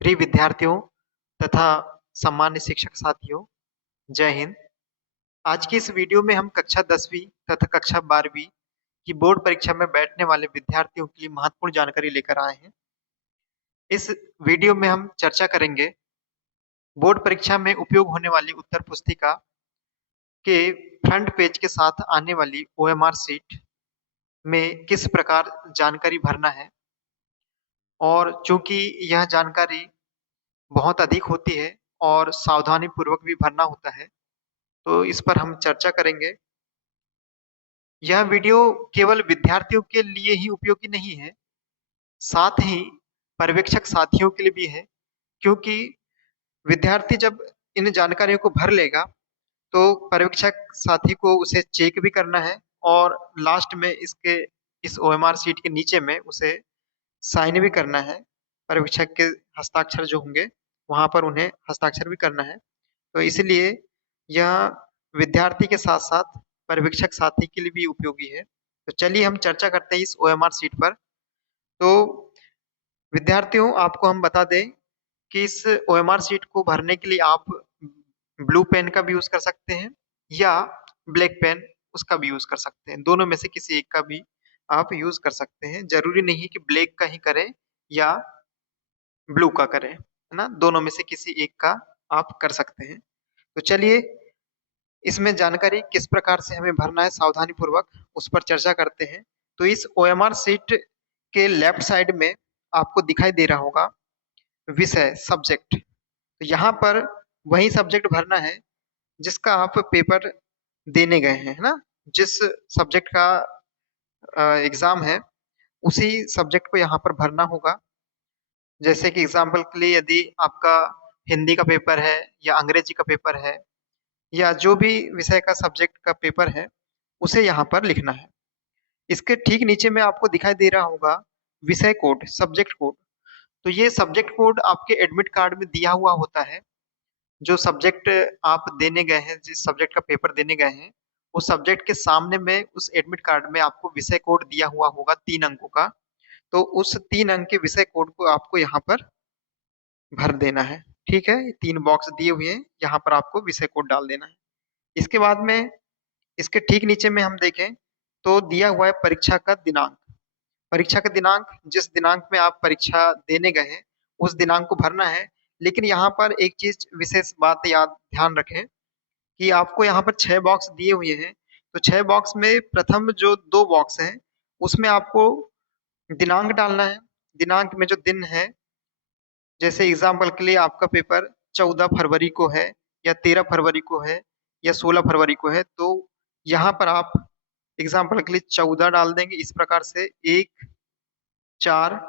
प्रिय विद्यार्थियों तथा सम्मानित शिक्षक साथियों, जय हिंद। आज की इस वीडियो में हम कक्षा 10वीं तथा कक्षा 12वीं की बोर्ड परीक्षा में बैठने वाले विद्यार्थियों के लिए महत्वपूर्ण जानकारी लेकर आए हैं। इस वीडियो में हम चर्चा करेंगे बोर्ड परीक्षा में उपयोग होने वाली उत्तर पुस्तिका के फ्रंट पेज के साथ आने वाली ओएमआर शीट में किस प्रकार जानकारी भरना है, और चूंकि यह जानकारी बहुत अधिक होती है और सावधानी पूर्वक भी भरना होता है, तो इस पर हम चर्चा करेंगे। यह वीडियो केवल विद्यार्थियों के लिए ही उपयोगी नहीं है, साथ ही पर्यवेक्षक साथियों के लिए भी है, क्योंकि विद्यार्थी जब इन जानकारियों को भर लेगा तो पर्यवेक्षक साथी को उसे चेक भी करना है और लास्ट में इस ओएमआर शीट के नीचे में उसे साइन भी करना है। पर्यवेक्षक के हस्ताक्षर जो होंगे वहां पर उन्हें हस्ताक्षर भी करना है। तो इसलिए यह विद्यार्थी के साथ साथ पर्यवेक्षक साथी के लिए भी उपयोगी है। तो चलिए हम चर्चा करते हैं इस ओएमआर शीट पर। तो विद्यार्थियों, आपको हम बता दें कि इस ओएमआर शीट को भरने के लिए आप ब्लू पेन का भी यूज कर सकते हैं या ब्लैक पेन उसका भी यूज कर सकते हैं। दोनों में से किसी एक का भी आप यूज कर सकते हैं। जरूरी नहीं कि ब्लैक का ही करें या ब्लू का करें, है ना। दोनों में से किसी एक का आप कर सकते हैं। तो चलिए इसमें जानकारी किस प्रकार से हमें भरना है सावधानी पूर्वक उस पर चर्चा करते हैं। तो इस ओएमआर शीट के लेफ्ट साइड में आपको दिखाई दे रहा होगा विषय, सब्जेक्ट। तो यहाँ पर वही सब्जेक्ट भरना है जिसका आप पेपर देने गए हैं, है ना। जिस सब्जेक्ट का एग्जाम है उसी सब्जेक्ट को यहाँ पर भरना होगा। जैसे कि एग्जाम्पल के लिए यदि आपका हिंदी का पेपर है या अंग्रेजी का पेपर है या जो भी विषय का सब्जेक्ट का पेपर है उसे यहाँ पर लिखना है। इसके ठीक नीचे में आपको दिखाई दे रहा होगा विषय कोड, सब्जेक्ट कोड। तो ये सब्जेक्ट कोड आपके एडमिट कार्ड में दिया हुआ होता है। जो सब्जेक्ट आप देने गए हैं, जिस सब्जेक्ट का पेपर देने गए हैं, उस सब्जेक्ट के सामने में उस एडमिट कार्ड में आपको विषय कोड दिया हुआ होगा 3 अंकों का। तो उस 3 अंक के विषय कोड को आपको यहाँ पर भर देना है। ठीक है, 3 बॉक्स दिए हुए हैं, यहाँ पर आपको विषय कोड डाल देना है। इसके बाद में इसके ठीक नीचे में हम देखें तो दिया हुआ है परीक्षा का दिनांक। परीक्षा का दिनांक, जिस दिनांक में आप परीक्षा देने गए हैं उस दिनांक को भरना है। लेकिन यहाँ पर एक चीज विशेष बात याद ध्यान रखें कि आपको यहाँ पर 6 बॉक्स दिए हुए हैं। तो 6 बॉक्स में प्रथम जो 2 बॉक्स हैं उसमें आपको दिनांक डालना है। दिनांक में जो दिन है, जैसे एग्जाम्पल के लिए आपका पेपर 14 फरवरी को है या 13 फरवरी को है या 16 फरवरी को है, तो यहाँ पर आप एग्जाम्पल के लिए 14 डाल देंगे। इस प्रकार से 1, 4।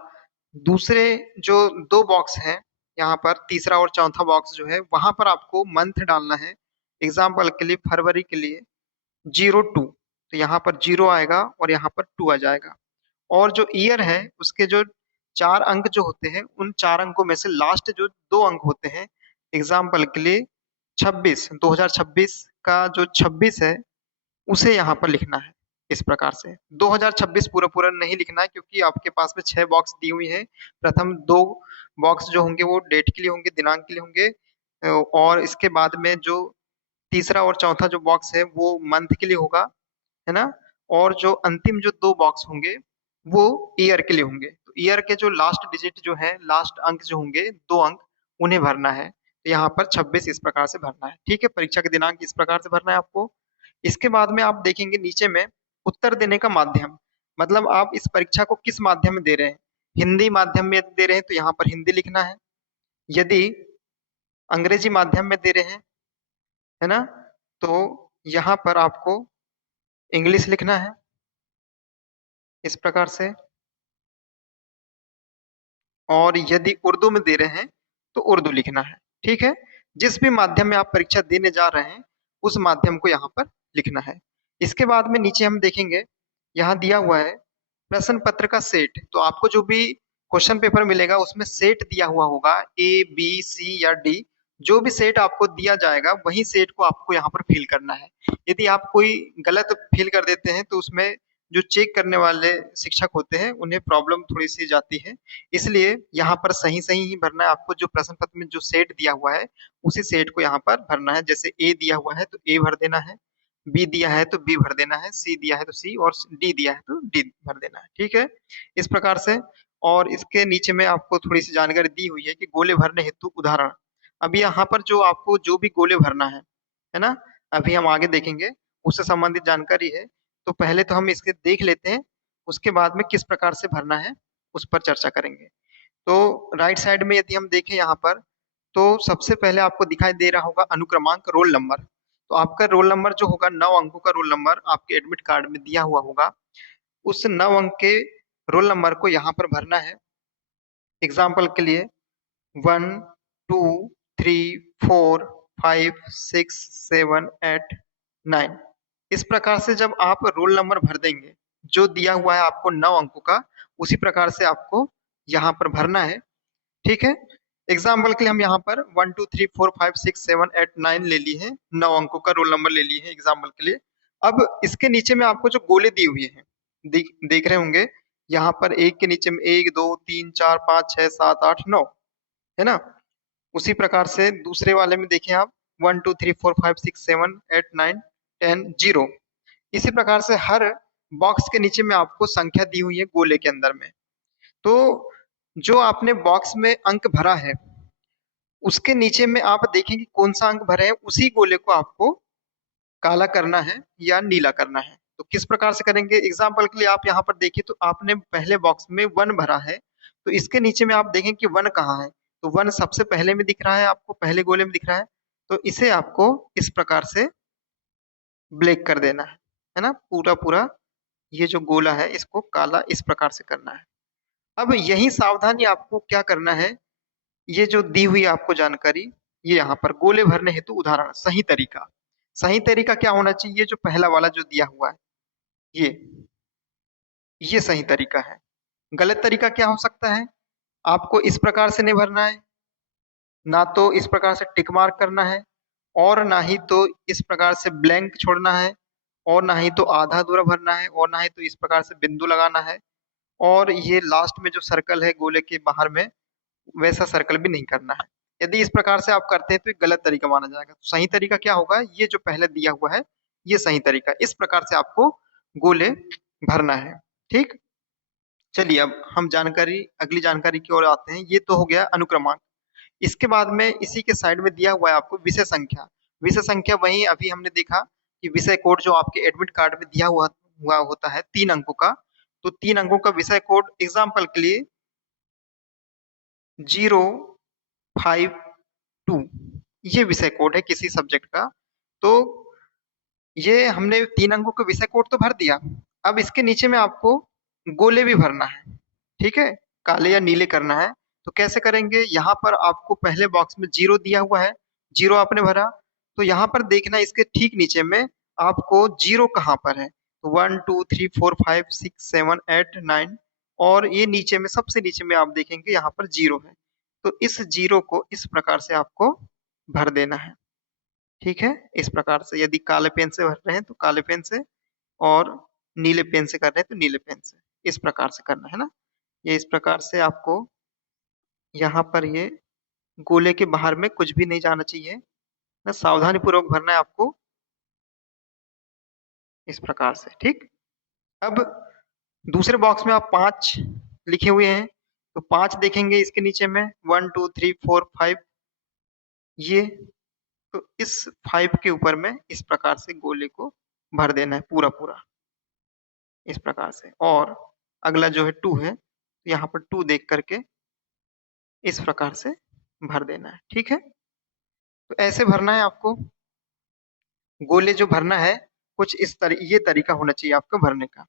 दूसरे जो 2 बॉक्स हैं, यहाँ पर तीसरा और चौथा बॉक्स जो है वहां पर आपको मंथ डालना है। एग्जाम्पल के लिए फरवरी के लिए 02, तो यहाँ पर 0 आएगा और यहाँ पर 2 आ जाएगा। और जो ईयर है उसके जो 4 अंक जो होते हैं, उन 4 अंकों में से लास्ट जो 2 अंक होते हैं, एग्जाम्पल के लिए 26, 2026 का जो 26 है उसे यहाँ पर लिखना है। इस प्रकार से 2026 पूरा पूरा नहीं लिखना है, क्योंकि आपके पास में 6 बॉक्स दी हुई है। प्रथम 2 बॉक्स जो होंगे वो डेट के लिए होंगे, दिनांक के लिए होंगे, और इसके बाद में जो तीसरा और चौथा जो बॉक्स है वो मंथ के लिए होगा, है ना। और जो अंतिम जो 2 बॉक्स होंगे वो ईयर के लिए होंगे। तो ईयर के जो लास्ट डिजिट जो है, लास्ट अंक जो होंगे 2 अंक, उन्हें भरना है। तो यहाँ पर 26 इस प्रकार से भरना है। ठीक है, परीक्षा के दिनांक इस प्रकार से भरना है आपको। इसके बाद में आप देखेंगे नीचे में उत्तर देने का माध्यम, मतलब आप इस परीक्षा को किस माध्यम में दे रहे हैं। हिंदी माध्यम में दे रहे हैं तो यहाँ पर हिंदी लिखना है। यदि अंग्रेजी माध्यम में दे रहे हैं, है ना, तो यहाँ पर आपको इंग्लिश लिखना है इस प्रकार से। और यदि उर्दू में दे रहे हैं तो उर्दू लिखना है। ठीक है, जिस भी माध्यम में आप परीक्षा देने जा रहे हैं उस माध्यम को यहाँ पर लिखना है। इसके बाद में नीचे हम देखेंगे, यहाँ दिया हुआ है प्रश्न पत्र का सेट। तो आपको जो भी क्वेश्चन पेपर मिलेगा उसमें सेट दिया हुआ होगा, A, B, C या D। जो भी सेट आपको दिया जाएगा वही सेट को आपको यहाँ पर फिल करना है। यदि आप कोई गलत फिल कर देते हैं तो उसमें जो चेक करने वाले शिक्षक होते हैं उन्हें प्रॉब्लम थोड़ी सी जाती है। इसलिए यहाँ पर सही सही ही भरना है आपको। जो प्रश्न पत्र में जो सेट दिया हुआ है उसी सेट को यहाँ पर भरना है। जैसे ए दिया हुआ है तो ए भर देना है, बी दिया है तो बी भर देना है, सी दिया है तो सी, और डी दिया है तो डी भर देना है। ठीक है, इस प्रकार से। और इसके नीचे में आपको थोड़ी सी जानकारी दी हुई है कि गोले भरने हेतु उदाहरण। अभी यहाँ पर जो आपको जो भी गोले भरना है ना, अभी हम आगे देखेंगे, उससे संबंधित जानकारी है। तो पहले तो हम इसके देख लेते हैं, उसके बाद में किस प्रकार से भरना है उस पर चर्चा करेंगे। तो राइट साइड में यदि हम देखें यहाँ पर, तो सबसे पहले आपको दिखाई दे रहा होगा अनुक्रमांक रोल नंबर। तो आपका रोल नंबर जो होगा, 9 अंकों का रोल नंबर आपके एडमिट कार्ड में दिया हुआ होगा। उस 9 अंक के रोल नंबर को यहाँ पर भरना है। एग्जाम्पल के लिए 1 2 3 4 5 6 7 8 9, इस प्रकार से जब आप रोल नंबर भर देंगे जो दिया हुआ है आपको 9 अंकों का, उसी प्रकार से आपको यहाँ पर भरना है। ठीक है, एग्जाम्पल के लिए हम यहाँ पर 1 2 3 4 5 6 7 8 9 ले लिए हैं, 9 अंकों का रोल नंबर ले लिए हैं एग्जाम्पल के लिए। अब इसके नीचे में आपको जो गोले दिए हुए हैं देख रहे होंगे, यहाँ पर एक के नीचे में 1 2 3 4 5 6 7 8 9, है ना। उसी प्रकार से दूसरे वाले में देखें आप, 1 2 3 4 5 6 7 8 9 10 0। इसी प्रकार से हर बॉक्स के नीचे में आपको संख्या दी हुई है गोले के अंदर में। तो जो आपने बॉक्स में अंक भरा है उसके नीचे में आप देखेंगे कौन सा अंक भरे हैं, उसी गोले को आपको काला करना है या नीला करना है। तो किस प्रकार से करेंगे, एग्जाम्पल के लिए आप यहाँ पर देखिए, तो आपने पहले बॉक्स में 1 भरा है, तो इसके नीचे में आप देखें कि 1 कहाँ है। तो 1 सबसे पहले में दिख रहा है आपको, पहले गोले में दिख रहा है। तो इसे आपको इस प्रकार से ब्लैक कर देना है ना, पूरा पूरा ये जो गोला है इसको काला इस प्रकार से करना है। अब यही सावधानी आपको क्या करना है, ये जो दी हुई आपको जानकारी, ये यहाँ पर गोले भरने हेतु उदाहरण, सही तरीका। सही तरीका क्या होना चाहिए, जो पहला वाला जो दिया हुआ है ये ये सही तरीका है। गलत तरीका क्या हो सकता है, आपको इस प्रकार से नहीं भरना है, ना तो इस प्रकार से टिक मार्क करना है, और ना ही तो इस प्रकार से ब्लैंक छोड़ना है, और ना ही तो आधा अधूरा भरना है, और ना ही तो इस प्रकार से बिंदु लगाना है, और ये लास्ट में जो सर्कल है गोले के बाहर में, वैसा सर्कल भी नहीं करना है। यदि इस प्रकार से आप करते हैं तो ये गलत तरीका माना जाएगा। तो सही तरीका क्या होगा, ये जो पहले दिया हुआ है ये सही तरीका, इस प्रकार से आपको गोले भरना है। ठीक, चलिए अब हम अगली जानकारी की ओर आते हैं। ये तो हो गया अनुक्रमांक। इसके बाद में इसी के साइड में दिया हुआ है आपको विषय संख्या। विषय संख्या वही अभी हमने देखा कि विषय कोड जो आपके एडमिट कार्ड में दिया हुआ होता है 3 अंकों का, तो 3 अंकों का विषय कोड, एग्जाम्पल के लिए 052, ये विषय कोड है किसी सब्जेक्ट का। तो ये हमने 3 अंकों का विषय कोड तो भर दिया। अब इसके नीचे में आपको गोले भी भरना है। ठीक है, काले या नीले करना है। तो कैसे करेंगे, यहाँ पर आपको पहले बॉक्स में 0 दिया हुआ है, 0 आपने भरा, तो यहाँ पर देखना इसके ठीक नीचे में आपको 0 कहाँ पर है। तो 1 2 3 4 5 6 7 8 9, और ये नीचे में सबसे नीचे में आप देखेंगे यहाँ पर 0 है। तो इस 0 को इस प्रकार से आपको भर देना है। ठीक है, इस प्रकार से यदि काले पेन से भर रहे हैं तो काले पेन से, और नीले पेन से कर रहे हैं तो नीले पेन से, इस प्रकार से करना है ना। ये इस प्रकार से आपको यहाँ पर ये गोले के बाहर में कुछ भी नहीं जाना चाहिए ना, सावधानी पूर्वक भरना है आपको इस प्रकार से। ठीक, अब दूसरे बॉक्स में आप 5 लिखे हुए हैं, तो 5 देखेंगे इसके नीचे में 1 2 3 4 5, ये, तो इस 5 के ऊपर में इस प्रकार से गोले को भर देना है पूरा पूरा इस प्रकार से। और अगला जो है 2 है, तो यहाँ पर 2 देख करके इस प्रकार से भर देना है। ठीक है, तो ऐसे भरना है आपको गोले, जो भरना है कुछ ये तरीका होना चाहिए आपका भरने का।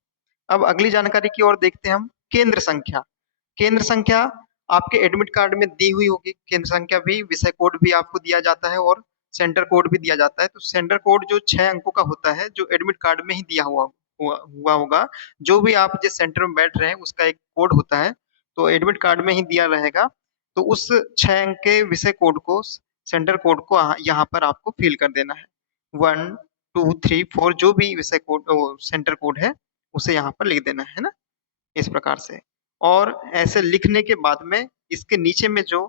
अब अगली जानकारी की ओर देखते हैं हम, केंद्र संख्या। केंद्र संख्या आपके एडमिट कार्ड में दी हुई होगी। केंद्र संख्या भी, विषय कोड भी आपको दिया जाता है और सेंटर कोड भी दिया जाता है। तो सेंटर कोड जो 6 अंकों का होता है, जो एडमिट कार्ड में ही दिया हुआ होगा। जो भी आप जिस सेंटर में बैठ रहे हैं उसका एक कोड होता है, तो एडमिट कार्ड में ही दिया रहेगा। तो उस 6 अंक के विषय कोड को, सेंटर कोड को यहाँ पर आपको फिल कर देना है। 1 2 3 4 जो भी विषय कोड सेंटर कोड है उसे यहाँ पर लिख देना है ना, इस प्रकार से। और ऐसे लिखने के बाद में इसके नीचे में जो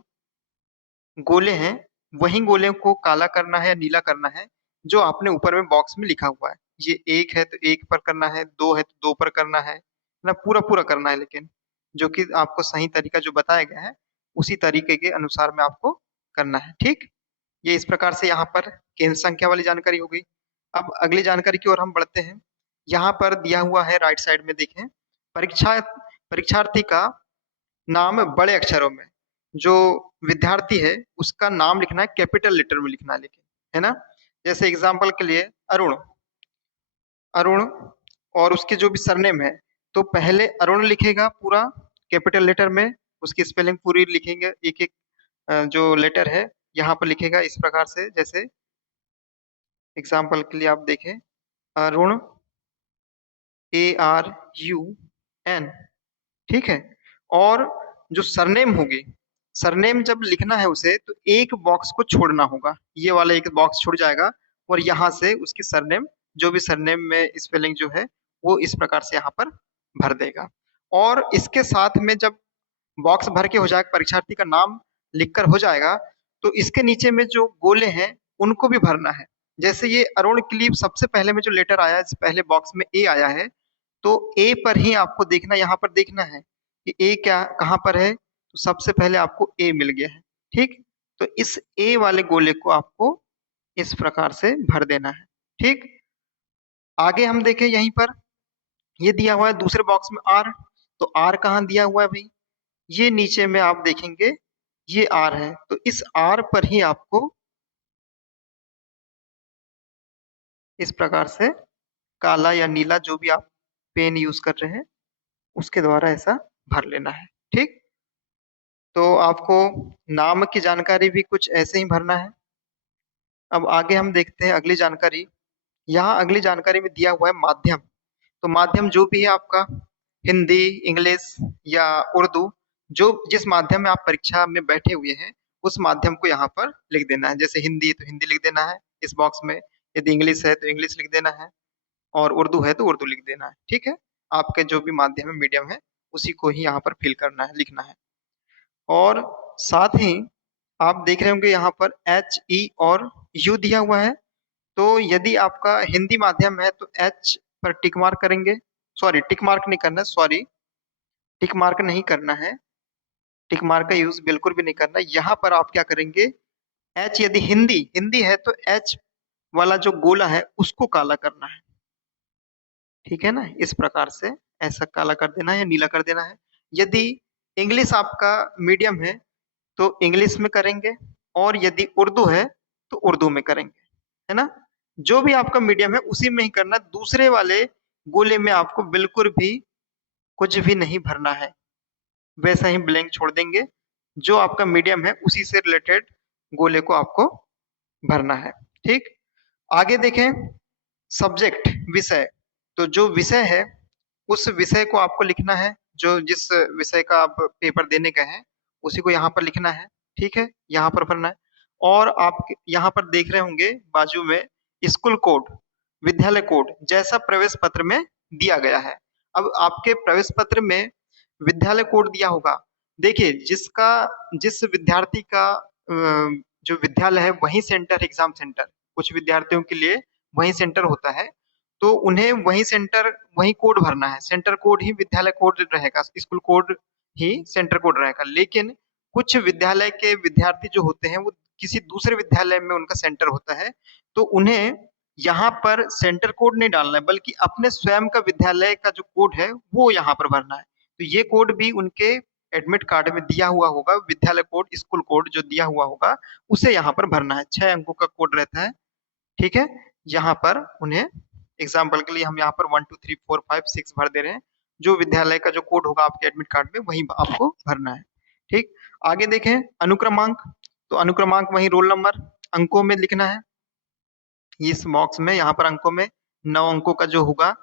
गोले हैं, वही गोले को काला करना है या नीला करना है, जो आपने ऊपर में बॉक्स में लिखा हुआ है। ये 1 है तो 1 पर करना है, 2 है तो 2 पर करना है ना, पूरा-पूरा करना है, लेकिन जो कि आपको सही तरीका जो बताया गया है, उसी तरीके के अनुसार में आपको करना है, ठीक? ये इस प्रकार से यहाँ पर केंद्र संख्या वाली जानकारी हो गई। अब अगली जानकारी की ओर हम बढ़ते हैं। यहाँ पर दिया हुआ है राइट साइड में देखें, परीक्षार्थी का नाम बड़े अक्षरों में, जो विद्यार्थी है उसका नाम लिखना है कैपिटल लेटर में लिखना है, लेकिन है ना। जैसे एग्जांपल के लिए अरुण, अरुण और उसके जो भी सरनेम है, तो पहले अरुण लिखेगा पूरा कैपिटल लेटर में, उसकी स्पेलिंग पूरी लिखेंगे, एक एक जो लेटर है यहाँ पर लिखेगा इस प्रकार से। जैसे एग्जांपल के लिए आप देखें, अरुण, ARUN, ठीक है। और जो सरनेम होगी, सरनेम जब लिखना है उसे, तो एक बॉक्स को छोड़ना होगा, ये वाला एक बॉक्स छूट जाएगा, और यहाँ से उसकी सरनेम, जो भी सरनेम में स्पेलिंग जो है वो इस प्रकार से यहाँ पर भर देगा। और इसके साथ में जब बॉक्स भर के हो जाएगा, परीक्षार्थी का नाम लिखकर हो जाएगा, तो इसके नीचे में जो गोले हैं उनको भी भरना है। जैसे ये अरुण के लिए सबसे पहले में जो लेटर आया है, पहले बॉक्स में ए आया है, तो ए पर ही आपको देखना, यहाँ पर देखना है कि ए क्या कहाँ पर है, तो सबसे पहले आपको ए मिल गया है, ठीक। तो इस ए वाले गोले को आपको इस प्रकार से भर देना है, ठीक। आगे हम देखें, यहीं पर ये दिया हुआ है दूसरे बॉक्स में आर, तो आर कहाँ दिया हुआ है भाई, ये नीचे में आप देखेंगे ये आर है, तो इस आर पर ही आपको इस प्रकार से काला या नीला, जो भी आप पेन यूज कर रहे हैं, उसके द्वारा ऐसा भर लेना है, ठीक। तो आपको नाम की जानकारी भी कुछ ऐसे ही भरना है। अब आगे हम देखते हैं अगली जानकारी। यहाँ अगली जानकारी में दिया हुआ है माध्यम। तो माध्यम जो भी है आपका, हिंदी, इंग्लिश या उर्दू, जो जिस माध्यम में आप परीक्षा में बैठे हुए हैं, उस माध्यम को यहाँ पर लिख देना है। जैसे हिंदी तो हिंदी लिख देना है इस बॉक्स में, यदि इंग्लिश है तो इंग्लिश लिख देना है, और उर्दू है तो उर्दू लिख देना है, ठीक है। आपके जो भी माध्यम है, मीडियम है, उसी को ही यहाँ पर फिल करना है, लिखना है। और साथ ही आप देख रहे होंगे यहाँ पर HE और U दिया हुआ है। तो यदि आपका हिंदी माध्यम है तो H पर टिक मार्क करेंगे, सॉरी टिक मार्क नहीं करना, सॉरी टिक मार्क नहीं करना है, टिक मार्क का यूज बिल्कुल भी नहीं करना। यहाँ पर आप क्या करेंगे, H यदि हिंदी हिंदी है तो H वाला जो गोला है उसको काला करना है, ठीक है ना। इस प्रकार से ऐसा काला कर देना है या नीला कर देना है। यदि इंग्लिश आपका मीडियम है तो इंग्लिश में करेंगे, और यदि उर्दू है तो उर्दू में करेंगे, है ना। जो भी आपका मीडियम है उसी में ही करना, दूसरे वाले गोले में आपको बिल्कुल भी कुछ भी नहीं भरना है, वैसा ही ब्लैंक छोड़ देंगे। जो आपका मीडियम है उसी से रिलेटेड गोले को आपको भरना है, ठीक। आगे देखें, सब्जेक्ट, विषय। तो जो विषय है उस विषय को आपको लिखना है, जो जिस विषय का आप पेपर देने गए हैं उसी को यहाँ पर लिखना है, ठीक है, यहाँ पर भरना है। और आप यहाँ पर देख रहे होंगे बाजू में स्कूल कोड, विद्यालय कोड, जैसा प्रवेश पत्र में दिया गया है। अब आपके प्रवेश पत्र में विद्यालय कोड दिया होगा, देखिए जिस विद्यार्थी का जो विद्यालय है वही सेंटर, एग्जाम सेंटर, कुछ विद्यार्थियों के लिए वही सेंटर होता है, तो उन्हें वही सेंटर वही कोड भरना है। सेंटर कोड ही विद्यालय कोड रहेगा, स्कूल कोड ही सेंटर कोड रहेगा। लेकिन कुछ विद्यालय के विद्यार्थी जो होते हैं वो किसी दूसरे विद्यालय में उनका सेंटर होता है, तो उन्हें यहाँ पर सेंटर कोड नहीं डालना है, बल्कि अपने स्वयं का विद्यालय का जो कोड है वो यहाँ पर भरना है। तो ये कोड भी उनके एडमिट कार्ड में दिया हुआ होगा, विद्यालय कोड, स्कूल कोड जो दिया हुआ होगा उसे यहाँ पर भरना है। 6 अंकों का कोड रहता है, ठीक है। यहाँ पर उन्हें एग्जाम्पल के लिए हम यहाँ पर 1 2 3 4 5 6 भर दे रहे हैं, जो विद्यालय का जो कोड होगा आपके एडमिट कार्ड में वही आपको भरना है, ठीक। आगे देखें अनुक्रमांक। तो अनुक्रमांक वही रोल नंबर, अंकों में लिखना है। इस बॉक्स में यहाँ पर अंकों में 9 अंकों का जो होगा,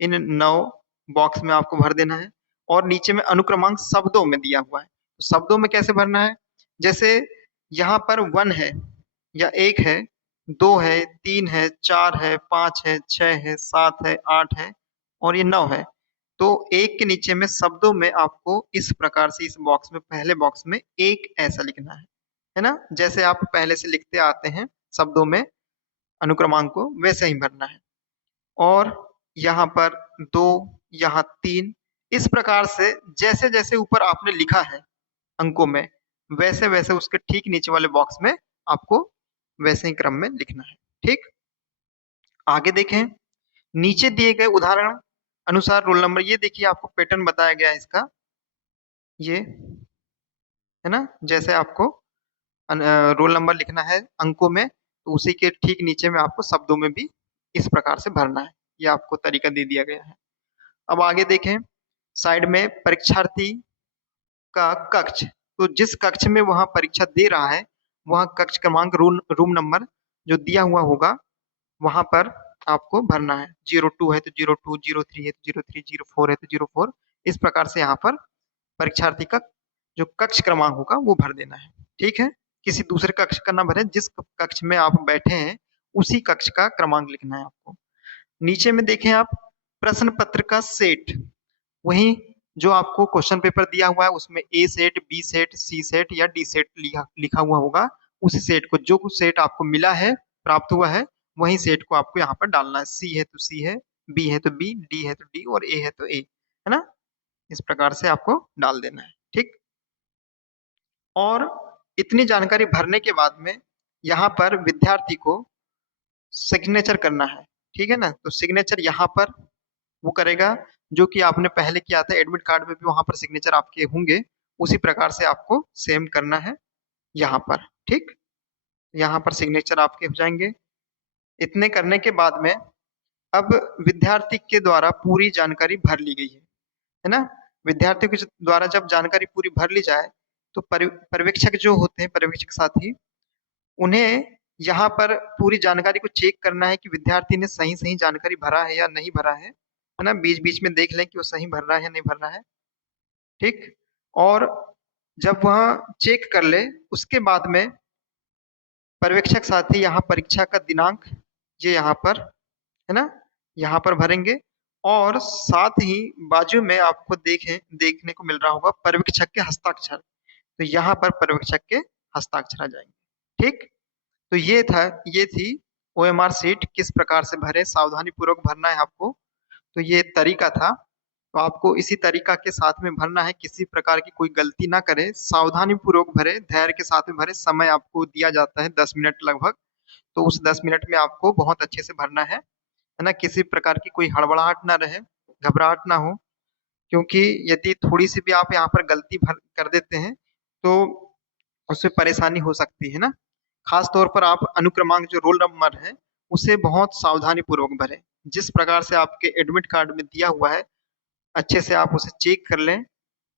इन 9 बॉक्स में आपको भर देना है। और नीचे में अनुक्रमांक शब्दों में दिया हुआ है, तो शब्दों में कैसे भरना है, जैसे यहाँ पर 1 है या 1 है, 2 है, 3 है, 4 है, 5 है, 6 है, 7 है, 8 है, और ये 9 है। तो 1 के नीचे में शब्दों में आपको इस प्रकार से इस बॉक्स में पहले बॉक्स में 1 ऐसा लिखना है ना? जैसे आप पहले से लिखते आते हैं शब्दों में अनुक्रमांक को वैसे ही भरना है। और यहाँ पर 2, यहाँ 3 इस प्रकार से जैसे-जैसे ऊपर आपने लिखा है अंकों में, वैसे-वैसे उसके ठीक नीचे वाले बॉक्स में आपको वैसे ही क्रम में लिखना है। ठीक? आगे देखें, नीचे दिए गए उदाहरण अनुसार रोल नंबर ये देखिए आपको पैटर्न बताया गया है इसका, ये, है ना? जैसे आपको रोल नंबर लिखना है अंकों में, तो उसी के ठीक नीचे में आपको शब्दों में भी इस प्रकार से भरना है। ये आपको तरीका दे दिया गया है। अब आगे देखें, साइड में परीक्षार्थी का कक्ष, तो जिस कक्ष में वह परीक्षा दे रहा है, वहाँ कक्ष क्रमांक रूम नंबर जो दिया हुआ होगा, वहाँ पर आपको भरना है। 02 है तो 02, 03 है तो 03, 04 है तो 04 इस प्रकार से यहाँ पर परीक्षार्थी का जो कक्ष क्रमांक होगा वो भर देना है। ठीक है? किसी दूसरे कक्ष का ना भरें, जिस कक्ष में आप बैठे हैं उसी कक्ष का क्रमांक लिखना है आपको। नीचे में देखें आप प्रश्न पत्र का सेट, वहीं जो आपको क्वेश्चन पेपर दिया हुआ है उसमें ए सेट, बी सेट, सी सेट या डी सेट लिखा हुआ होगा, उसी सेट को जो कुछ सेट आपको मिला है, प्राप्त हुआ है, वही सेट को आपको यहाँ पर डालना है। सी है तो सी है, बी है तो बी, डी है तो डी और ए है तो ए, है ना? इस प्रकार से आपको डाल देना है। ठीक? और इतनी जानकारी भरने के बाद में यहाँ पर विद्यार्थी को सिग्नेचर करना है। ठीक है ना? तो सिग्नेचर यहाँ पर वो करेगा जो कि आपने पहले किया था एडमिट कार्ड में भी वहां पर सिग्नेचर आपके होंगे, उसी प्रकार से आपको सेम करना है यहाँ पर। ठीक? यहाँ पर सिग्नेचर आपके हो जाएंगे। इतने करने के बाद में अब विद्यार्थी के द्वारा पूरी जानकारी भर ली गई है ना? विद्यार्थियों के द्वारा जब जानकारी पूरी भर ली जाए तो पर्यवेक्षक जो होते हैं, पर्यवेक्षक साथी, उन्हें यहाँ पर पूरी जानकारी को चेक करना है कि विद्यार्थी ने सही सही जानकारी भरा है या नहीं भरा है ना? बीच बीच में देख लें कि वो सही भर रहा है या नहीं भर रहा है। ठीक? और जब वह चेक कर ले उसके बाद में पर्यवेक्षक साथी यहाँ परीक्षा का दिनांक ये यहाँ पर, है ना? यहाँ पर भरेंगे और साथ ही बाजू में आपको देखने को मिल रहा होगा पर्यवेक्षक के हस्ताक्षर, तो यहाँ पर पर्यवेक्षक के हस्ताक्षर आ जाएंगे। ठीक? तो ये थी ओएमआर शीट किस प्रकार से भरे, सावधानी पूर्वक भरना है आपको। तो ये तरीका था, तो आपको इसी तरीका के साथ में भरना है, किसी प्रकार की कोई गलती ना करे, सावधानी पूर्वक भरे, धैर्य के साथ में भरे। समय आपको दिया जाता है 10 मिनट लगभग, तो उस 10 मिनट में आपको बहुत अच्छे से भरना है ना? किसी प्रकार की कोई हड़बड़ाहट ना रहे, घबराहट ना हो, क्योंकि यदि थोड़ी सी भी आप यहाँ पर गलती कर देते हैं तो उससे परेशानी हो सकती है ना? खास तौर पर आप अनुक्रमांक जो रोल नंबर है उसे बहुत सावधानी पूर्वक भरें। जिस प्रकार से आपके एडमिट कार्ड में दिया हुआ है अच्छे से आप उसे चेक कर लें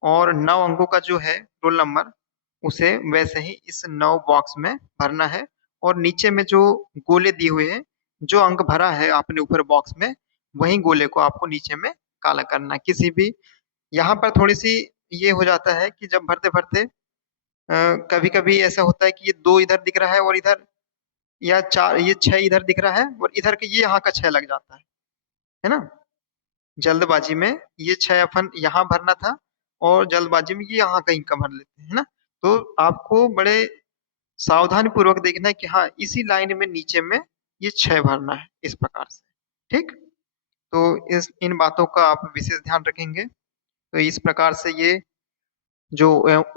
और 9 अंकों का जो है रोल नंबर उसे वैसे ही इस 9 बॉक्स में भरना है। और नीचे में जो गोले दिए हुए हैं, जो अंक भरा है आपने ऊपर बॉक्स में, वही गोले को आपको नीचे में काला करना है। किसी भी यहाँ पर थोड़ी सी ये हो जाता है कि जब भरते भरते कभी कभी ऐसा होता है कि ये 2 इधर दिख रहा है और इधर, या 4, ये 6 इधर दिख रहा है और इधर के ये यहाँ का 6 लग जाता है ना? जल्दबाजी में ये 6 अपन यहाँ भरना था और जल्दबाजी में ये यहाँ कहीं का भर लेते हैं, है ना? तो आपको बड़े सावधानी पूर्वक देखना है कि हाँ इसी लाइन में नीचे में ये 6 भरना है इस प्रकार से। ठीक? तो इन बातों का आप विशेष ध्यान रखेंगे। तो इस प्रकार से ये जो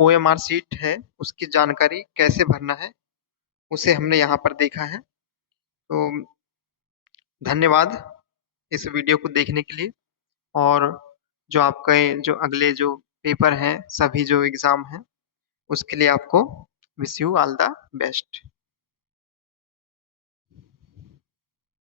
ओएमआर शीट है उसकी जानकारी कैसे भरना है उसे हमने यहाँ पर देखा है। तो धन्यवाद इस वीडियो को देखने के लिए। और जो आपके जो अगले जो पेपर हैं, सभी जो एग्ज़ाम हैं, उसके लिए आपको wish you all the best.